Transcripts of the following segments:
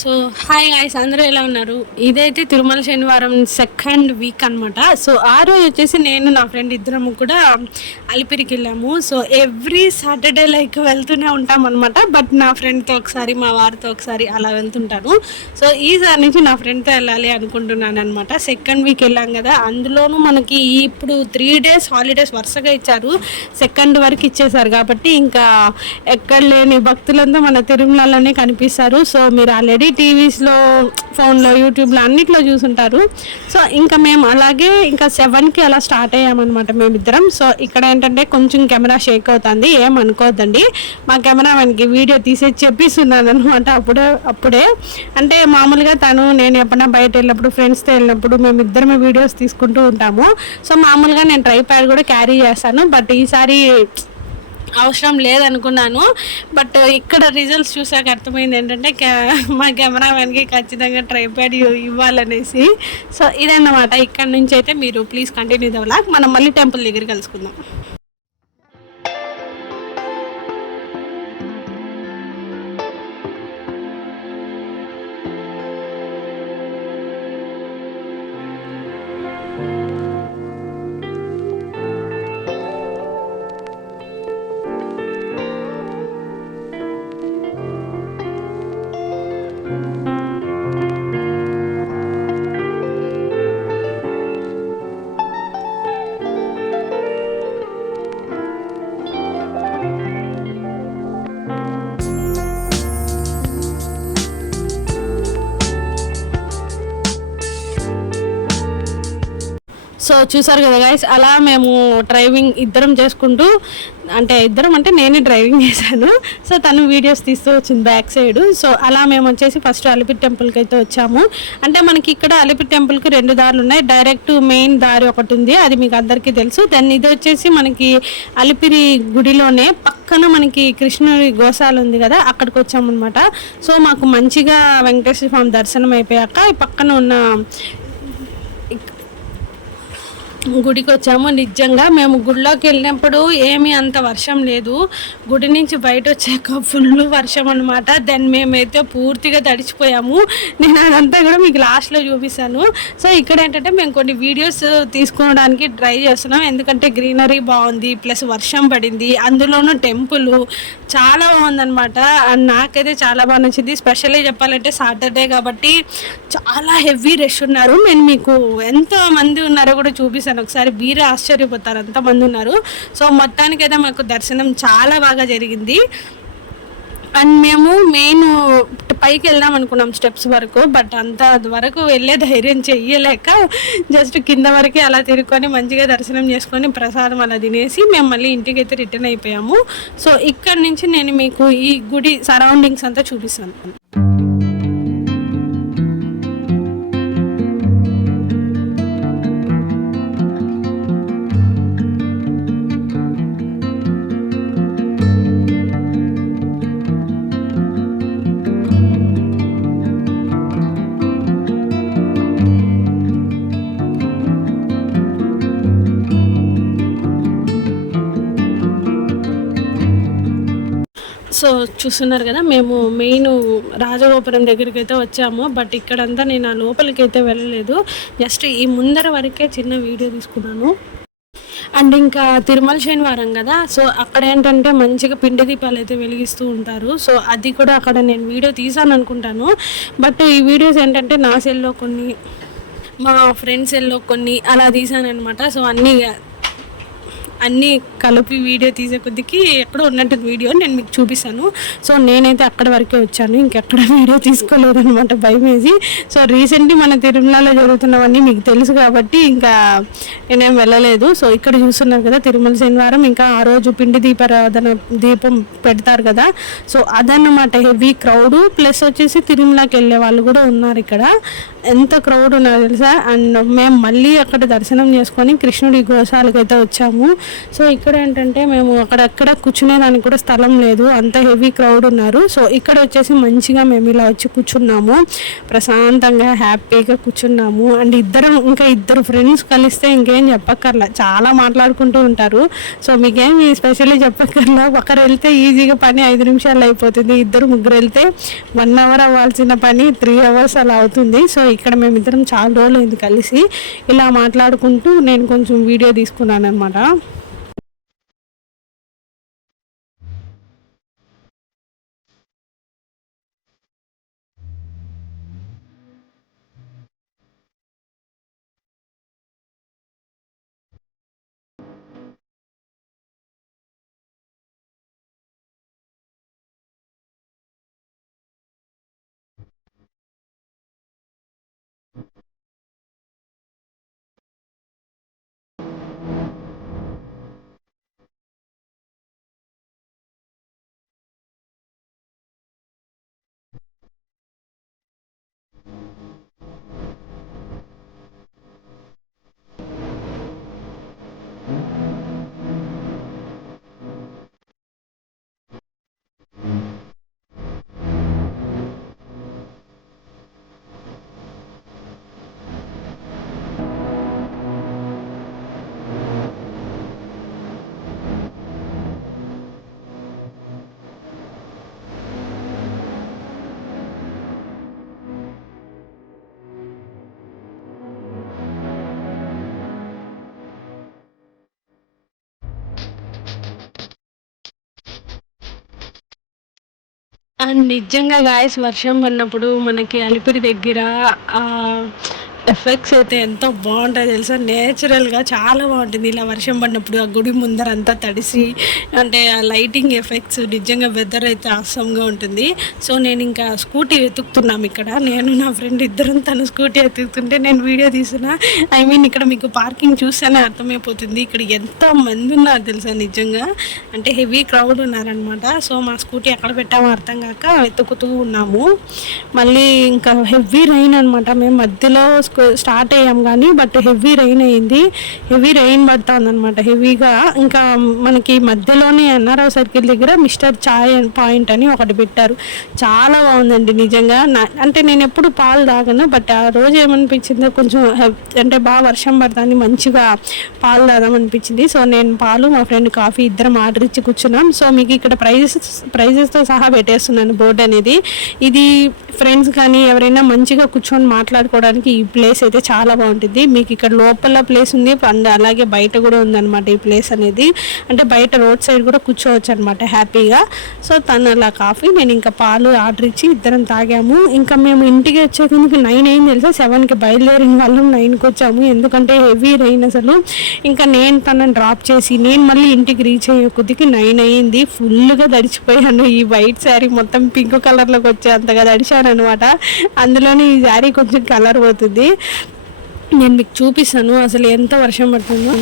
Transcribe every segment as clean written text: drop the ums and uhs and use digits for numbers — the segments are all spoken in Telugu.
సో హాయ్ గాయ్స్, అందరూ ఎలా ఉన్నారు? ఇదైతే తిరుమల శనివారం సెకండ్ వీక్ అనమాట. సో ఆ రోజు వచ్చేసి నేను నా ఫ్రెండ్ ఇద్దరము కూడా అలిపిరికి వెళ్ళాము. సో ఎవ్రీ సాటర్డే లైక్ వెళ్తూనే ఉంటాం అనమాట. బట్ నా ఫ్రెండ్తో ఒకసారి, మా వారితో ఒకసారి అలా వెళ్తుంటాను. సో ఈసారి నుంచి నా ఫ్రెండ్తో వెళ్ళాలి అనుకుంటున్నాను అనమాట. సెకండ్ వీక్ వెళ్ళాం కదా, అందులోనూ మనకి ఇప్పుడు 3 days హాలిడేస్ వరుసగా ఇచ్చారు. సెకండ్ వరకు ఇచ్చేసారు కాబట్టి ఇంకా ఎక్కడ లేని భక్తులంతా మన తిరుమలలోనే కనిపిస్తారు. సో మీరు ఆల్రెడీ టీవీస్లో, ఫోన్లో, యూట్యూబ్లో అన్నిట్లో చూసుంటారు. సో ఇంకా మేము అలాగే ఇంకా 7కి అలా స్టార్ట్ అయ్యామన్నమాట మేమిద్దరం. సో ఇక్కడ ఏంటంటే కొంచెం కెమెరా షేక్ అవుతుంది, ఏమనుకోవద్దండి. మా కెమెరామెన్కి వీడియో తీసేసి చెప్పిస్తున్నాను అనమాట. అప్పుడే అంటే మామూలుగా నేను ఎప్పుడైనా బయట వెళ్ళినప్పుడు, ఫ్రెండ్స్తో వెళ్ళినప్పుడు మేమిద్దరమే వీడియోస్ తీసుకుంటూ ఉంటాము. సో మామూలుగా నేను ట్రైపాడ్ కూడా క్యారీ చేస్తాను. బట్ ఈసారి అవసరం లేదనుకున్నాను. బట్ ఇక్కడ రిజల్ట్స్ చూసాక అర్థమైంది ఏంటంటే మా కెమెరామెన్కి ఖచ్చితంగా ట్రైపాడ్ ఇవ్వాలనేసి. సో ఇదన్నమాట. ఇక్కడ నుంచి అయితే మీరు ప్లీజ్ కంటిన్యూ ద వ్లాగ్. మనం మళ్ళీ టెంపుల్ దగ్గర కలుసుకుందాం. సో చూసారు కదా గైస్, అలా మేము డ్రైవింగ్ ఇద్దరం చేసుకుంటూ, ఇద్దరం అంటే నేనే డ్రైవింగ్ చేశాను. సో తను వీడియోస్ తీస్తూ వచ్చింది బ్యాక్ సైడ్. సో అలా మేము వచ్చేసి ఫస్ట్ అలిపిరి టెంపుల్కి అయితే వచ్చాము. అంటే మనకి ఇక్కడ అలిపిరి టెంపుల్కి 2 దారులు ఉన్నాయి. డైరెక్ట్ మెయిన్ దారి ఒకటి ఉంది, అది మీకు అందరికీ తెలుసు. దాన్ని ఇది వచ్చేసి మనకి అలిపిరి గుడిలోనే పక్కన మనకి కృష్ణుడి గోశాల ఉంది కదా, అక్కడికి వచ్చామన్నమాట. సో మాకు మంచిగా వెంకటేశ్వర స్వామి దర్శనం అయిపోయాక ఈ పక్కన ఉన్న గుడికి వచ్చాము. నిజంగా మేము గుడిలోకి వెళ్ళినప్పుడు ఏమీ అంత వర్షం లేదు. గుడి నుంచి బయట వచ్చాక ఫుల్ వర్షం అనమాట. దెన్ మేమైతే పూర్తిగా తడిచిపోయాము. నేను అదంతా కూడా మీకు లాస్ట్లో చూపిస్తాను. సో ఇక్కడ ఏంటంటే మేము కొన్ని వీడియోస్ తీసుకోవడానికి ట్రై చేస్తున్నాం, ఎందుకంటే గ్రీనరీ బాగుంది, ప్లస్ వర్షం పడింది, అందులోనూ టెంపుల్ చాలా బాగుందనమాట. అండ్ నాకైతే చాలా బాగా నచ్చింది. స్పెషల్లీ చెప్పాలంటే సాటర్డే కాబట్టి చాలా హెవీ రష్ ఉన్నారు. నేను మీకు ఎంతమంది ఉన్నారో కూడా చూపిస్తాను ఒకసారి, మీరే ఆశ్చర్యపోతారు, అంతమంది ఉన్నారు. సో మొత్తానికైతే మాకు దర్శనం చాలా బాగా జరిగింది. అండ్ మేము మెయిన్ పైకి వెళ్దాం అనుకున్నాం స్టెప్స్ వరకు, బట్ అంత వరకు వెళ్ళే ధైర్యం చెయ్యలేక జస్ట్ కింద వరకే అలా తిరుక్కొని మంచిగా దర్శనం చేసుకొని ప్రసాదం అలా తినేసి మేము మళ్ళీ ఇంటికి అయితే రిటర్న్ అయిపోయాము. సో ఇక్కడ నుంచి నేను మీకు ఈ గుడి సరౌండింగ్స్ అంతా చూపిస్తాను. సో చూస్తున్నారు కదా, మేము మెయిన్ రాజగోపురం దగ్గరికి అయితే వచ్చాము. బట్ ఇక్కడంతా నేను ఆ లోపలికి అయితే వెళ్ళలేదు, జస్ట్ ఈ ముందర వరకే చిన్న వీడియో తీసుకున్నాను. అండ్ ఇంకా తిరుమల శనివారం కదా, సో అక్కడ ఏంటంటే మంచిగా పిండి దీపాలు అయితే వెలిగిస్తూ ఉంటారు. సో అది కూడా అక్కడ నేను వీడియో తీసాను అనుకుంటాను. బట్ ఈ వీడియోస్ ఏంటంటే నా సెల్లో కొన్ని, మా ఫ్రెండ్స్ సెల్లో కొన్ని అలా తీసాను అనమాట. సో అన్నీ కలిపి వీడియో తీసే కొద్దికి ఎక్కడో ఉన్నట్టు వీడియో నేను మీకు చూపిస్తాను. సో నేనైతే అక్కడ వరకే వచ్చాను, ఇంకెక్కడ వీడియో తీసుకోలేదనమాట, భయం వేసి. సో రీసెంట్లీ మన తిరుమలలో జరుగుతున్నవన్నీ మీకు తెలుసు కాబట్టి ఇంకా నేనేం వెళ్ళలేదు. సో ఇక్కడ చూస్తున్నారు కదా తిరుమల శనివారం, ఇంకా ఆ రోజు పిండి దీపం పెడతారు కదా, సో అదన్నమాట హెవీ క్రౌడ్. ప్లస్ వచ్చేసి తిరుమలకి వెళ్ళే వాళ్ళు కూడా ఉన్నారు ఇక్కడ. ఎంత క్రౌడ్ ఉన్నదో తెలుసా. అండ్ మేము మళ్ళీ అక్కడ దర్శనం చేసుకొని కృష్ణుడి గోశాలకు అయితే వచ్చాము. సో ఇక్కడ ఏంటంటే మేము అక్కడక్కడ కూర్చునేదానికి కూడా స్థలం లేదు, అంత హెవీ క్రౌడ్ ఉన్నారు. సో ఇక్కడ వచ్చేసి మంచిగా మేము ఇలా వచ్చి కూర్చున్నాము, ప్రశాంతంగా హ్యాపీగా కూర్చున్నాము. అండ్ ఇంకా ఇద్దరు ఫ్రెండ్స్ కలిస్తే ఇంకేం చెప్పక్కర్లా, చాలా మాట్లాడుకుంటూ ఉంటారు. సో మీకేం స్పెషల్లీ చెప్పక్కర్లా, ఒకరు వెళ్తే ఈజీగా పని 5 నిమిషాలు అయిపోతుంది, ఇద్దరు ముగ్గురు వెళ్తే 1 అవర్ అవ్వాల్సిన పని 3 అవర్స్ అలా అవుతుంది. సో ఇక్కడ మేమిద్దరం చాలా రోజులు అయింది కలిసి, ఇలా మాట్లాడుకుంటూ నేను కొంచెం వీడియో తీసుకున్నాను అనమాట. అండ్ నిజంగా గాయస్ వర్షం పడినప్పుడు మనకి అలిపిరి దగ్గర ఎఫెక్ట్స్ అయితే ఎంతో బాగుంటాయి తెలుసా. నేచురల్గా చాలా బాగుంటుంది ఇలా వర్షం పడినప్పుడు, ఆ గుడి ముందర అంతా తడిసి, అంటే ఆ లైటింగ్ ఎఫెక్ట్స్ నిజంగా వెదర్ అయితే ఆసమ్గా ఉంటుంది. సో నేను ఇంకా స్కూటీ వెతుకుతున్నాం ఇక్కడ, నేను నా ఫ్రెండ్ ఇద్దరం, తను స్కూటీ వెతుకుతుంటే నేను వీడియో తీస్తున్నా. ఇక్కడ మీకు పార్కింగ్ చూస్తేనే అర్థమైపోతుంది ఇక్కడ ఎంత మంది ఉన్నారు తెలుసా. నిజంగా అంటే హెవీ క్రౌడ్ ఉన్నారనమాట. సో మా స్కూటీ ఎక్కడ పెట్టామో అర్థం కాక వెతుకుతూ ఉన్నాము. మళ్ళీ ఇంకా హెవీ రైన్ అనమాట, మేము మధ్యలో స్టార్ట్ అయ్యాం కానీ బట్ హెవీ రైన్ అయింది, హెవీ రైన్ పడుతుంది అనమాట హెవీగా. ఇంకా మనకి మధ్యలోనే ఎన్ఆర్ఓ సర్కిల్ దగ్గర మిస్టర్ చాయ్ పాయింట్ అని ఒకటి పెట్టారు, చాలా బాగుందండి నిజంగా. అంటే నేను ఎప్పుడు పాలు తాగను, బట్ ఆ రోజు ఏమనిపించిందో కొంచెం అంటే బాగా వర్షం పడుతుంది, మంచిగా పాలు తాదామనిపించింది. సో నేను పాలు, మా ఫ్రెండ్ కాఫీ ఇద్దరం ఆర్డర్ ఇచ్చి కూర్చున్నాం. సో మీకు ఇక్కడ ప్రైజెస్తో సహా పెట్టేస్తున్నాను బోర్డు అనేది. ఇది ఫ్రెండ్స్ కానీ ఎవరైనా మంచిగా కూర్చొని మాట్లాడుకోవడానికి ఈ ప్లేస్ అయితే చాలా బాగుంటుంది. మీకు ఇక్కడ లోపల ప్లేస్ ఉంది, అలాగే బయట కూడా ఉందన్నమాట ఈ ప్లేస్ అనేది. అంటే బయట రోడ్ సైడ్ కూడా కూర్చోవచ్చు అనమాట హ్యాపీగా. సో తను అలా కాఫీ, నేను ఇంకా పాలు ఆర్డర్ ఇచ్చి ఇద్దరం తాగాము. ఇంకా మేము ఇంటికి వచ్చేందుకు 9 అయింది తెలుసా. 7కి బయలుదేరిన వాళ్ళం 9కి వచ్చాము, ఎందుకంటే హెవీ రైన్ అసలు. ఇంకా నేను తనని డ్రాప్ చేసి నేను మళ్ళీ ఇంటికి రీచ్ అయ్యే కొద్దికి 9 అయింది. ఫుల్గా తడిచిపోయాను, ఈ వైట్ శారీ మొత్తం పింక్ కలర్లోకి వచ్చే అంతగా తడిచాను అనమాట. అందులోని ఈ శారీ కొంచెం కలర్ పోతుంది, నేను మీకు చూపిస్తాను అసలు ఎంత వర్షం పడుతుందో.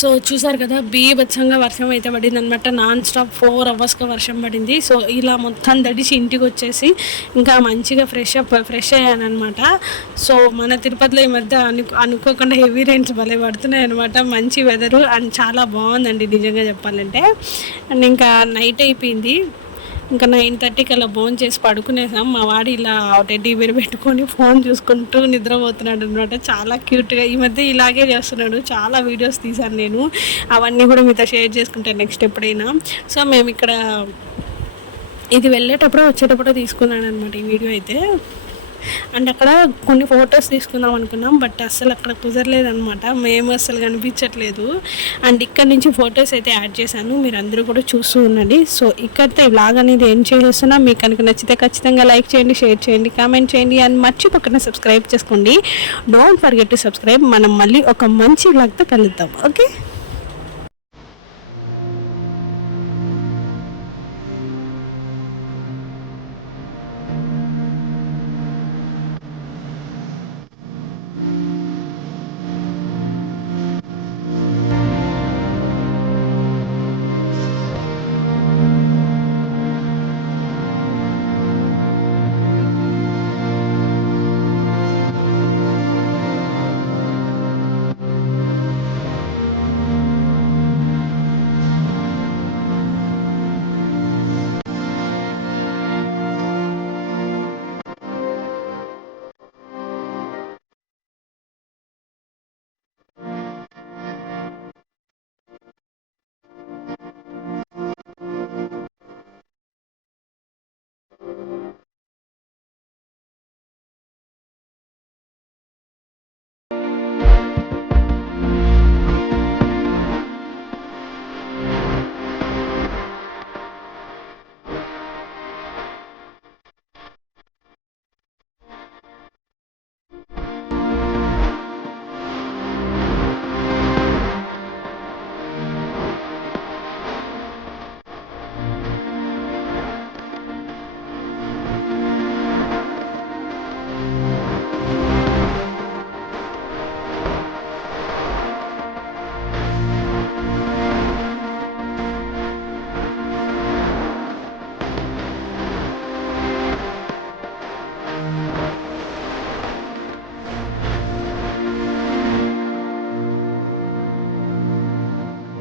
సో చూసారు కదా, బీభత్సంగా వర్షం అయితే పడింది అనమాట. నాన్ స్టాప్ 4 అవర్స్గా వర్షం పడింది. సో ఇలా మొత్తం తడిచి ఇంటికి వచ్చేసి ఇంకా మంచిగా ఫ్రెష్ అయ్యాను అనమాట. సో మన తిరుపతిలో ఈ మధ్య అనుకోకుండా హెవీ రైన్స్ భలే పడుతున్నాయి అనమాట. మంచి వెదరు అండ్ చాలా బాగుందండి నిజంగా చెప్పాలంటే. అండ్ ఇంకా నైట్ అయిపోయింది, ఇంకా 9:30కి అలా ఫోన్ చేసి పడుకునేసాం. మా వాడు ఇలా టెడ్డీ బేర్ పెట్టుకొని ఫోన్ చూసుకుంటూ నిద్రపోతున్నాడు అనమాట, చాలా క్యూట్గా. ఈ మధ్య ఇలాగే చేస్తున్నాడు, చాలా వీడియోస్ తీశాను నేను, అవన్నీ కూడా మీతో షేర్ చేసుకుంటాను నెక్స్ట్ ఎప్పుడైనా. సో మేము ఇక్కడ ఇది వెళ్ళేటప్పుడు వచ్చేటప్పుడు తీసుకున్నాను అనమాట ఈ వీడియో అయితే. అండ్ అక్కడ కొన్ని ఫొటోస్ తీసుకుందాం అనుకున్నాం, బట్ అస్సలు అక్కడ కుదరలేదనమాట, మేము అస్సలు కనిపించట్లేదు. అండ్ ఇక్కడ నుంచి ఫొటోస్ అయితే యాడ్ చేశాను, మీరు అందరూ కూడా చూస్తూ ఉండండి. సో ఇక్కడితో ఈ వ్లాగ్ అనేది ఏం చేస్తున్నా, మీకు కనుక నచ్చితే ఖచ్చితంగా లైక్ చేయండి, షేర్ చేయండి, కామెంట్ చేయండి, అండ్ మర్చిపోకుండా సబ్స్క్రైబ్ చేసుకోండి. Don't forget to subscribe. మనం మళ్ళీ ఒక మంచి వ్లాగ్తో కలుద్దాం. ఓకే.